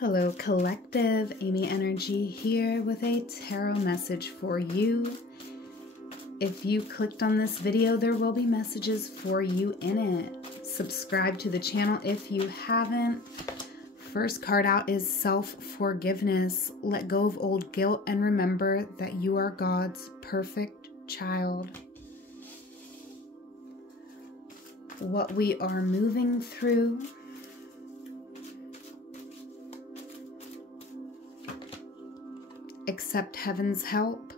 Hello collective, Amy Energy here with a tarot message for you. If you clicked on this video, there will be messages for you in it. Subscribe to the channel if you haven't. First card out is self-forgiveness. Let go of old guilt and remember that you are God's perfect child. What we are moving through. Accept heaven's help.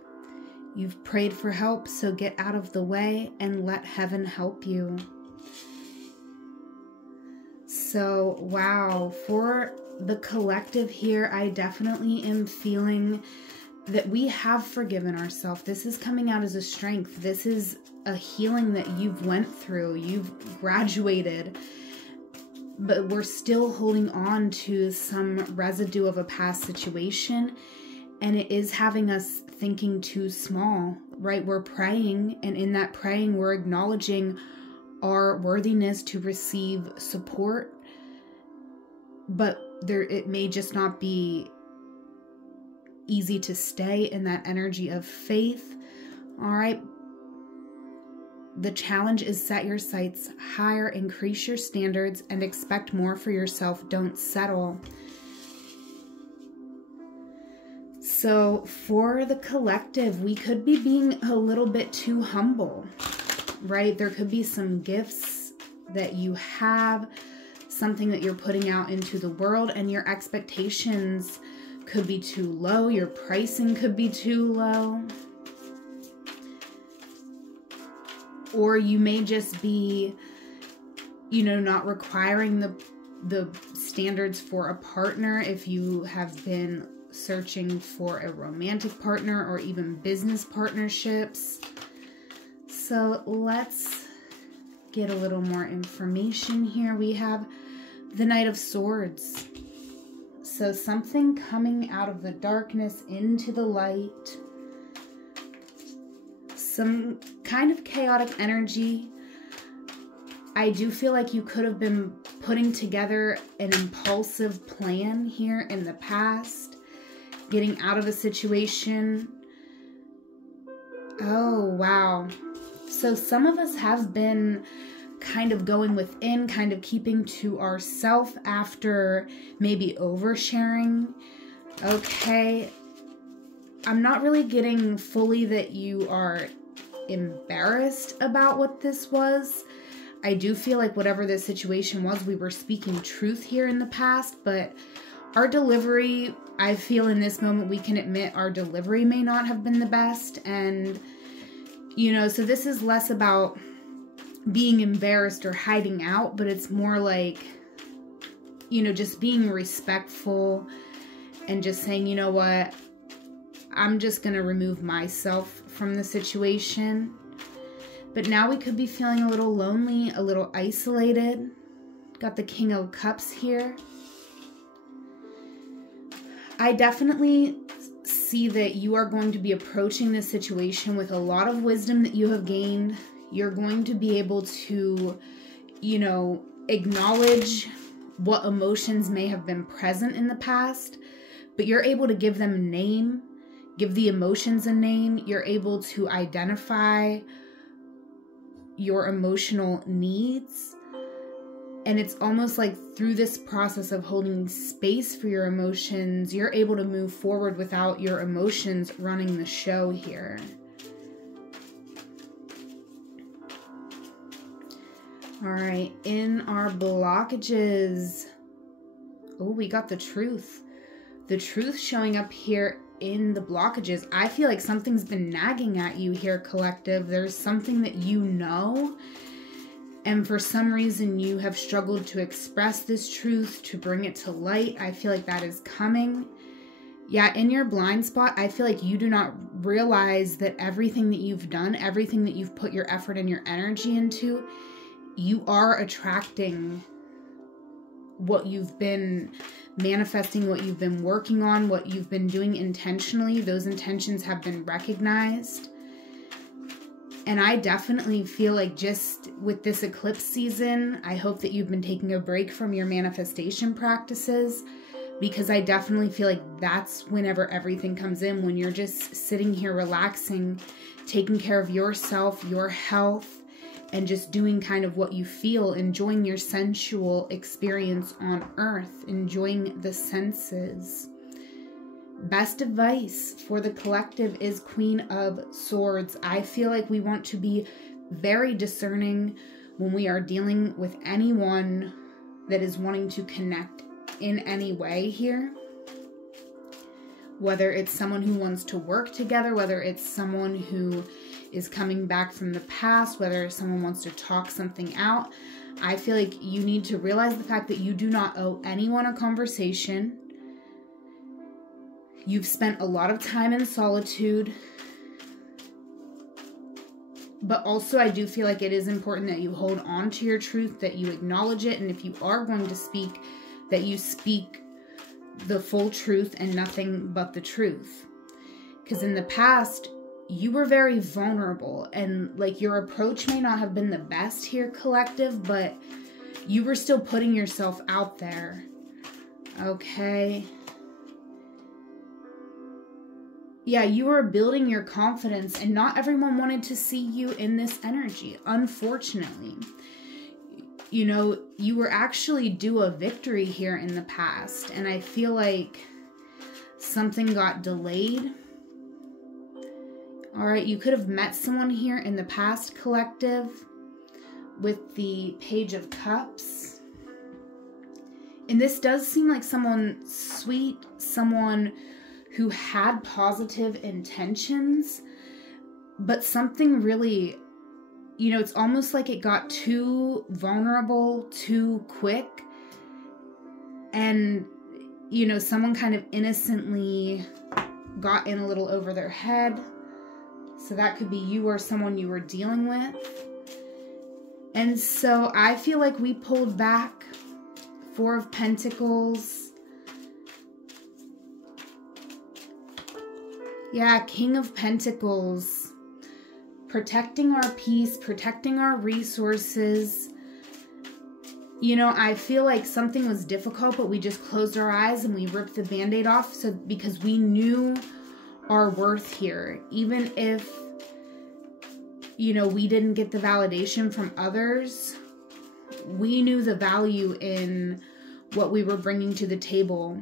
You've prayed for help, so get out of the way and let heaven help you. So, wow, for the collective here, I definitely am feeling that we have forgiven ourselves. This is coming out as a strength. This is a healing that you've went through. You've graduated, but we're still holding on to some residue of a past situation. And it is having us thinking too small, right? We're praying, and in that praying, we're acknowledging our worthiness to receive support. But it may just not be easy to stay in that energy of faith. All right. The challenge is set your sights higher, increase your standards, and expect more for yourself. Don't settle. So for the collective, we could be being a little bit too humble, right? There could be some gifts that you have, something that you're putting out into the world, and your expectations could be too low. Your pricing could be too low. Or you may just be, not requiring the standards for a partner if you have been searching for a romantic partner or even business partnerships. So let's get a little more information here. We have the Knight of Swords. So something coming out of the darkness into the light. Some kind of chaotic energy. I do feel like you could have been putting together an impulsive plan here in the past. Getting out of a situation. Oh, wow. So some of us have been kind of going within, kind of keeping to ourselves after maybe oversharing. Okay. I'm not really getting fully that you are embarrassed about what this was. I do feel like whatever this situation was, we were speaking truth here in the past, but our delivery, I feel in this moment we can admit our delivery may not have been the best. And, so this is less about being embarrassed or hiding out, but it's more like, just being respectful and just saying, you know what, I'm just going to remove myself from the situation. But now we could be feeling a little lonely, a little isolated. Got the King of Cups here. I definitely see that you are going to be approaching this situation with a lot of wisdom that you have gained. You're going to be able to, acknowledge what emotions may have been present in the past, but you're able to give them a name, give the emotions a name. You're able to identify your emotional needs. And it's almost like through this process of holding space for your emotions, you're able to move forward without your emotions running the show here. All right, in our blockages, we got the Truth. The Truth showing up here in the blockages. I feel like something's been nagging at you here, collective. There's something that and for some reason you have struggled to express this truth, to bring it to light. I feel like that is coming. Yeah, in your blind spot, I feel like you do not realize that everything that you've done, everything that you've put your effort and your energy into, you are attracting what you've been manifesting, what you've been working on, what you've been doing intentionally. Those intentions have been recognized. And I definitely feel like just with this eclipse season, I hope that you've been taking a break from your manifestation practices. because I definitely feel like that's whenever everything comes in, when you're just sitting here relaxing, taking care of yourself, your health, and just doing kind of what you feel, enjoying your sensual experience on earth, enjoying the senses. Best advice for the collective is Queen of Swords. I feel like we want to be very discerning when we are dealing with anyone that is wanting to connect in any way here. Whether it's someone who wants to work together, whether it's someone who is coming back from the past, whether someone wants to talk something out. I feel like you need to realize the fact that you do not owe anyone a conversation. You've spent a lot of time in solitude. But also I do feel like it is important that you hold on to your truth, that you acknowledge it, and if you are going to speak, that you speak the full truth and nothing but the truth. Because in the past, you were very vulnerable, and like your approach may not have been the best here, collective, but you were still putting yourself out there. Okay. Yeah, you were building your confidence, and not everyone wanted to see you in this energy, unfortunately. You know, you were actually due a victory here in the past, and I feel like something got delayed. All right, you could have met someone here in the past, collective, with the Page of Cups. And this does seem like someone sweet, someone who had positive intentions, but something really, you know, it's almost like it got too vulnerable too quick. And, you know, someone kind of innocently got in a little over their head. So that could be you or someone you were dealing with. And so I feel like we pulled back. Four of Pentacles. Yeah, King of Pentacles. Protecting our peace, protecting our resources. You know, I feel like something was difficult, but we just closed our eyes and we ripped the Band-Aid off, so because we knew our worth here. Even if, you know, we didn't get the validation from others, we knew the value in what we were bringing to the table.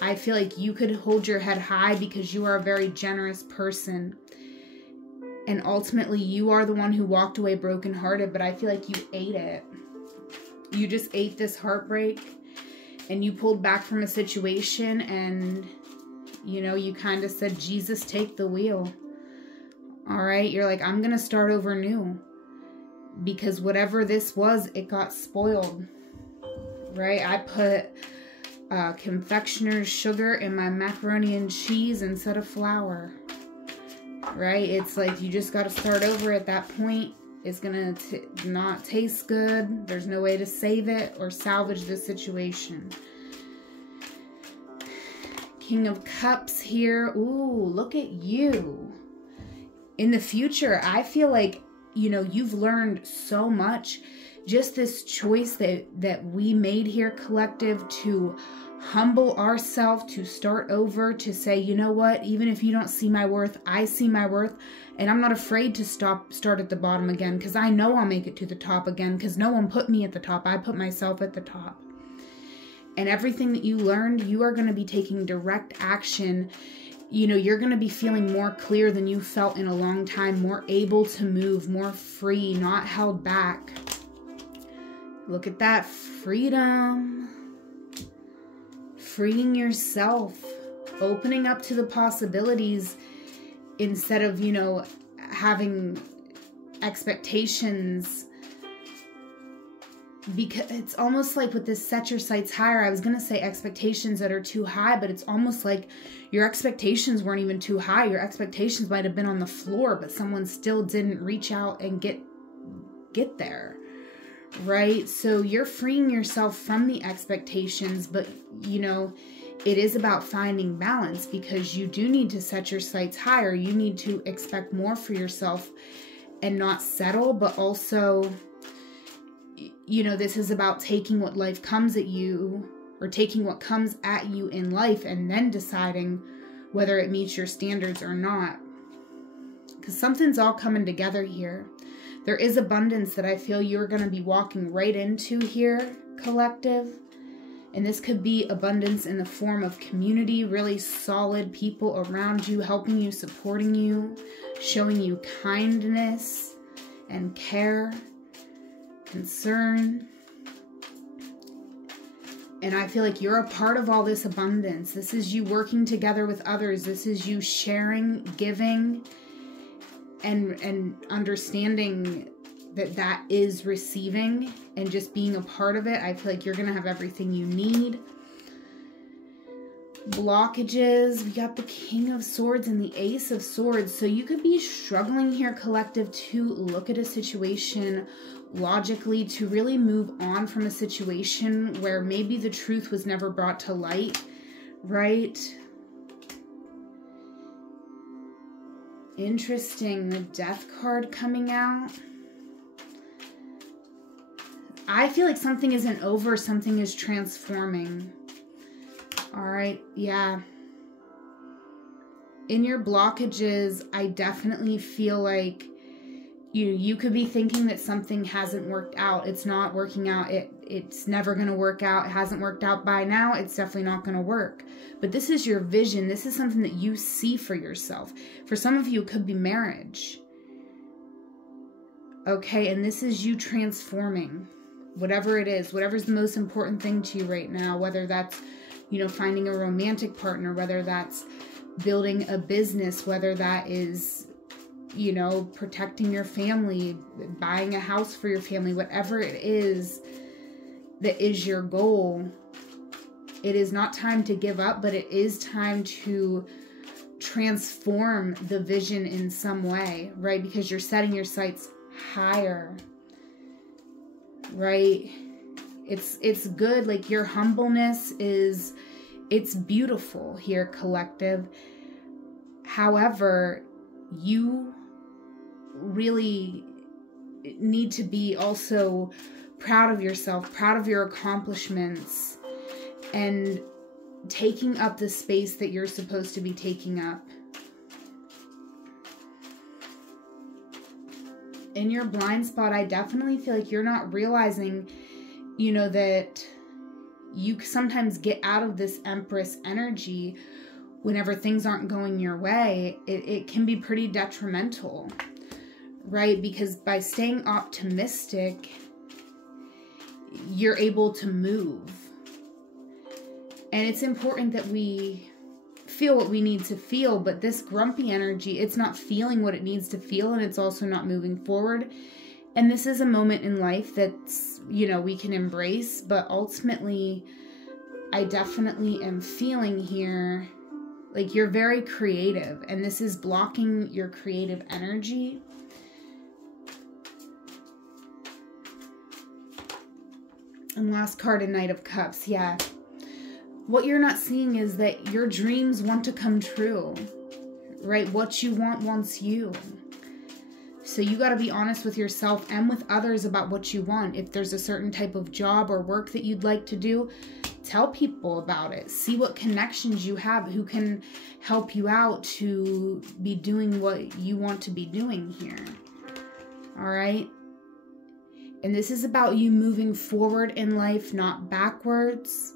I feel like you could hold your head high because you are a very generous person. And ultimately, you are the one who walked away brokenhearted, but I feel like you ate it. You just ate this heartbreak, and you pulled back from a situation, and, you know, you kind of said, Jesus, take the wheel. All right? You're like, I'm going to start over new. Because whatever this was, it got spoiled. Right? I put confectioner's sugar in my macaroni and cheese instead of flour. Right? It's like you just got to start over at that point. It's going to not taste good. There's no way to save it or salvage the situation. King of Cups here. Ooh, look at you. In the future, I feel like, you know, you've learned so much. Just this choice that we made here, collective, to humble ourselves, to start over, to say, you know what, even if you don't see my worth, I see my worth, and I'm not afraid to start at the bottom again, because I know I'll make it to the top again, because no one put me at the top. I put myself at the top. And everything that you learned, you are going to be taking direct action. You know, you're going to be feeling more clear than you felt in a long time, more able to move, more free, not held back. Look at that freedom. Freeing yourself, opening up to the possibilities instead of, you know, having expectations. Because it's almost like with this set your sights higher, I was going to say expectations that are too high, but it's almost like your expectations weren't even too high. Your expectations might have been on the floor, but someone still didn't reach out and get there. Right? So you're freeing yourself from the expectations, but, you know, it is about finding balance, because you do need to set your sights higher. You need to expect more for yourself and not settle, but also, you know, this is about taking what life comes at you or taking what comes at you in life and then deciding whether it meets your standards or not. Because something's all coming together here. There is abundance that I feel you're going to be walking right into here, collective. And this could be abundance in the form of community, really solid people around you, helping you, supporting you, showing you kindness and care, concern. And I feel like you're a part of all this abundance. This is you working together with others. This is you sharing, giving, and understanding that that is receiving and just being a part of it. I feel like you're going to have everything you need. Blockages. We got the King of Swords and the Ace of Swords. So you could be struggling here, collective, to look at a situation logically, to really move on from a situation where maybe the truth was never brought to light, right? Interesting. The Death card coming out. I feel like something isn't over, something is transforming. All right, yeah. In your blockages, I definitely feel like you could be thinking that something hasn't worked out. It's not working out. It's never going to work out. It hasn't worked out by now. It's definitely not going to work. But this is your vision. This is something that you see for yourself. For some of you, it could be marriage. Okay, and this is you transforming. Whatever it is, whatever's the most important thing to you right now, whether that's, finding a romantic partner, whether that's building a business, whether that is, protecting your family, buying a house for your family, whatever it is that is your goal, it is not time to give up, but it is time to transform the vision in some way, right? Because you're setting your sights higher. Right? It's good. Like, your humbleness it's beautiful here, collective. However, you really need to be also proud of yourself, proud of your accomplishments, and taking up the space that you're supposed to be taking up. In your blind spot, I definitely feel like you're not realizing, that you sometimes get out of this Empress energy whenever things aren't going your way. It can be pretty detrimental, right? Because by staying optimistic, you're able to move. And it's important that we feel what we need to feel, but this grumpy energy, it's not feeling what it needs to feel, and it's also not moving forward. And this is a moment in life that's, we can embrace, but ultimately, I definitely am feeling here like you're very creative, and this is blocking your creative energy. And last card, a Knight of Cups. Yeah. What you're not seeing is that your dreams want to come true, right? What you want wants you. So you got to be honest with yourself and with others about what you want. If there's a certain type of job or work that you'd like to do, tell people about it. See what connections you have who can help you out to be doing what you want to be doing here. All right? And this is about you moving forward in life, not backwards.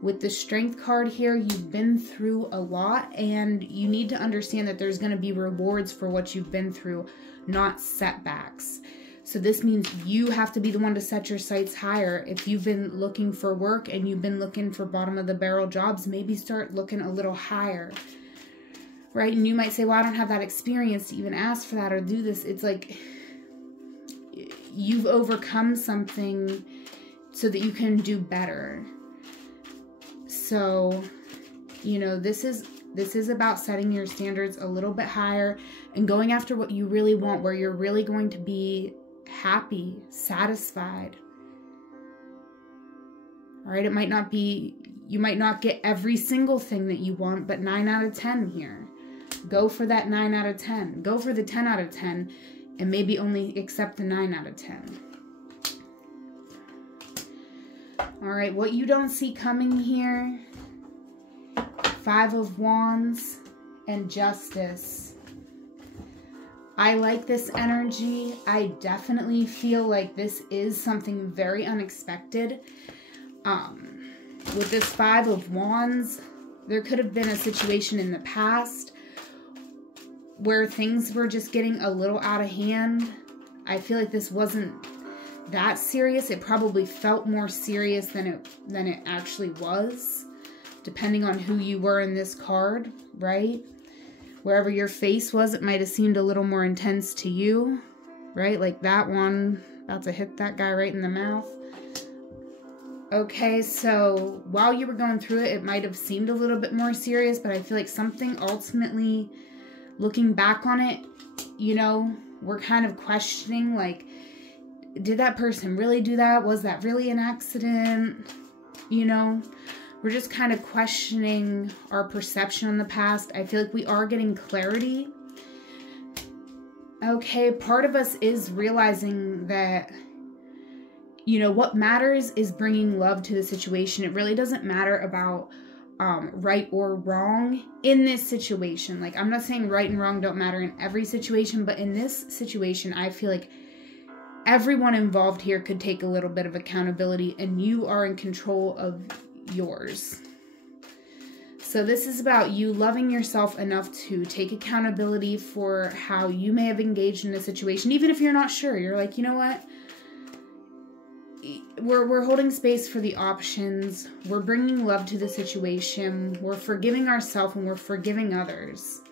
With the Strength card here, you've been through a lot, and you need to understand that there's going to be rewards for what you've been through, not setbacks. So this means you have to be the one to set your sights higher. If you've been looking for work and you've been looking for bottom of the barrel jobs, maybe start looking a little higher, right? And you might say, well, I don't have that experience to even ask for that or do this. It's like you've overcome something so that you can do better. So, this is about setting your standards a little bit higher and going after what you really want, where you're really going to be happy, satisfied. All right, you might not get every single thing that you want, but 9 out of 10 here. Go for that 9 out of 10. Go for the 10 out of 10 and maybe only accept the 9 out of 10. All right, what you don't see coming here. 5 of Wands and Justice. I like this energy. I definitely feel like this is something very unexpected. With this 5 of Wands, there could have been a situation in the past where things were just getting a little out of hand. I feel like this wasn't that serious. It probably felt more serious than it actually was, depending on who you were in this card, right? Wherever your face was, it might have seemed a little more intense to you, right? Like that one, about to hit that guy right in the mouth. Okay, so while you were going through it, it might have seemed a little bit more serious, but I feel like something ultimately, looking back on it, you know, we're kind of questioning, like, did that person really do that? Was that really an accident? You know, we're just kind of questioning our perception on the past. I feel like we are getting clarity. Okay, part of us is realizing that, you know, what matters is bringing love to the situation. It really doesn't matter about right or wrong in this situation. Like, I'm not saying right and wrong don't matter in every situation, but in this situation, I feel like everyone involved here could take a little bit of accountability, and you are in control of yours. So this is about you loving yourself enough to take accountability for how you may have engaged in a situation, even if you're not sure. You're like, you know what? We're holding space for the options. We're bringing love to the situation. We're forgiving ourselves and we're forgiving others.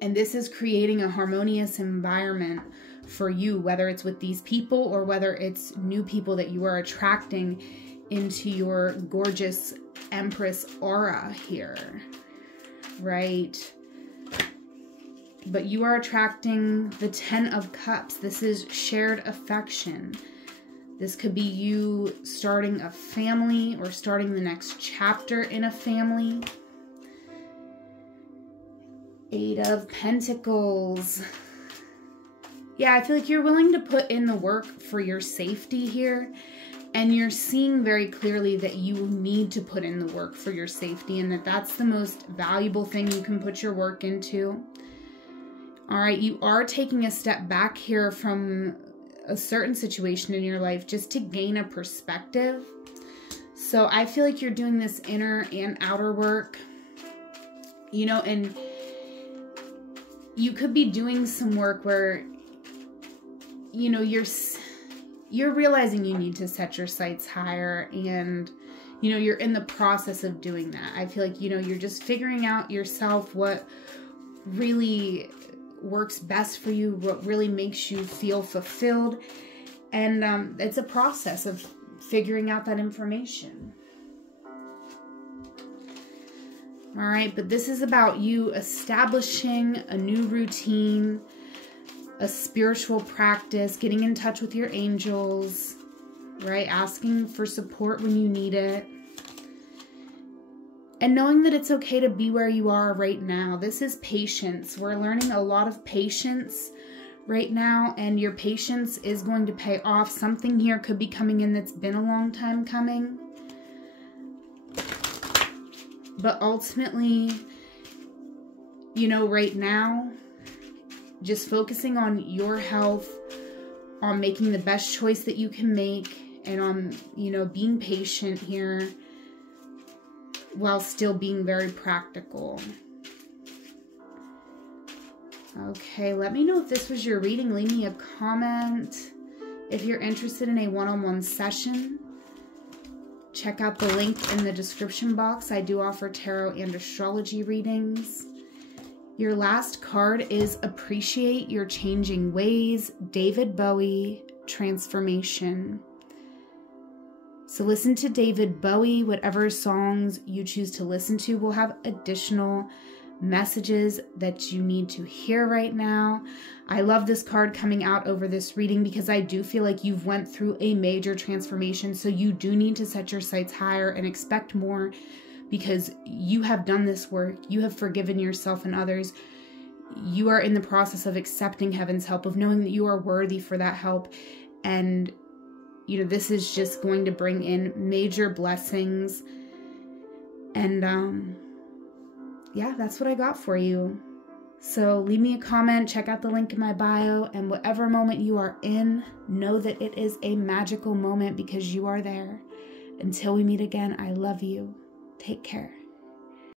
And this is creating a harmonious environment for you, whether it's with these people or whether it's new people that you are attracting into your gorgeous Empress aura here, right? But you are attracting the 10 of Cups. This is shared affection. This could be you starting a family or starting the next chapter in a family. 8 of Pentacles. Yeah, I feel like you're willing to put in the work for your safety here. And you're seeing very clearly that you need to put in the work for your safety, and that that's the most valuable thing you can put your work into. All right, you are taking a step back here from a certain situation in your life just to gain a perspective. So I feel like you're doing this inner and outer work, you know, and you could be doing some work where, you know, you're realizing you need to set your sights higher, and, you know, you're in the process of doing that. I feel like, you know, you're just figuring out yourself what really works best for you, what really makes you feel fulfilled. And it's a process of figuring out that information. All right, but this is about you establishing a new routine, a spiritual practice, getting in touch with your angels, right? Asking for support when you need it. And knowing that it's okay to be where you are right now. This is patience. We're learning a lot of patience right now, and your patience is going to pay off. Something here could be coming in that's been a long time coming. But ultimately, you know, right now, just focusing on your health, on making the best choice that you can make, and on, you know, being patient here while still being very practical. Okay, let me know if this was your reading. Leave me a comment. If you're interested in a one-on-one session, check out the link in the description box. I do offer tarot and astrology readings. Your last card is Appreciate Your Changing Ways, David Bowie, Transformation. So listen to David Bowie. Whatever songs you choose to listen to will have additional messages that you need to hear right now. I love this card coming out over this reading because I do feel like you've went through a major transformation. So you do need to set your sights higher and expect more, because you have done this work. You have forgiven yourself and others. You are in the process of accepting heaven's help, of knowing that you are worthy for that help. And this is just going to bring in major blessings. And yeah, that's what I got for you. So leave me a comment, check out the link in my bio, and whatever moment you are in, know that it is a magical moment because you are there. Until we meet again, I love you. Take care.